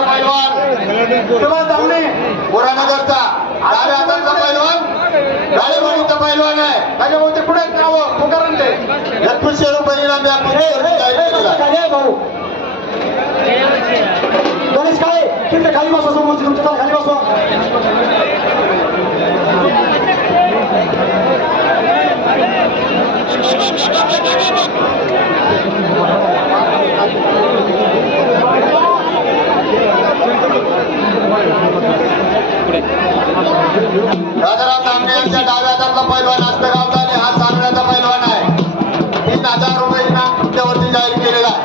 पैलवान. सुभाष दामणे पुरानगरचा डाव्या हाताचा पैलवान. गाडीवाडीचा पैलवान आहे. माझ्या बहुतेक पुढे नाव. पुकारण ते इनाम या आहे. भाऊ. गणेश काय तिथे खाली बसवा समोर तुमच्या खाली बसवा राजाराम दामणे यांच्या डाव्या हातातला पैलवान हस्तगावचा आणि हा सांगण्याचा पैलवान आहे. तीन हजार रुपये इनाम कुस्त्यावरती जाहीर केलेला आहे.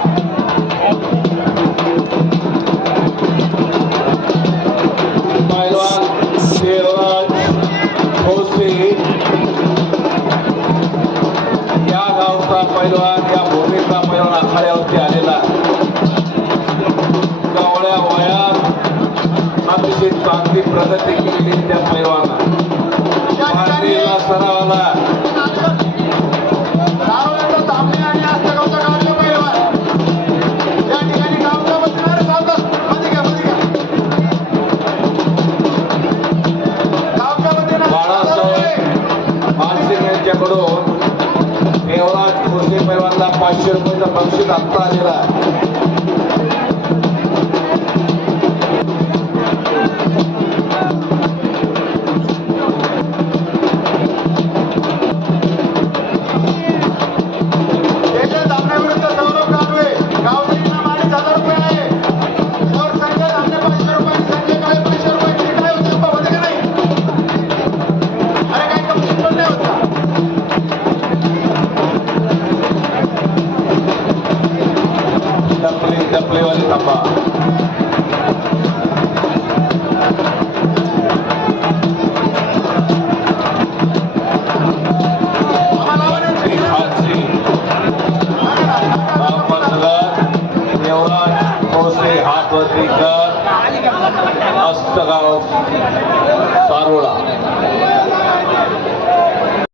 पैलवान देवराज भोसले. या गावचा पैलवान या भूमीचा पैलवान आखाड्यावरती यांच्याकडून देवराज कृषी पैलवानला पाचशे रुपयाचा बक्षीस आत्ता आलेला आहे. हातवरती कर अस्तगाव सारोळा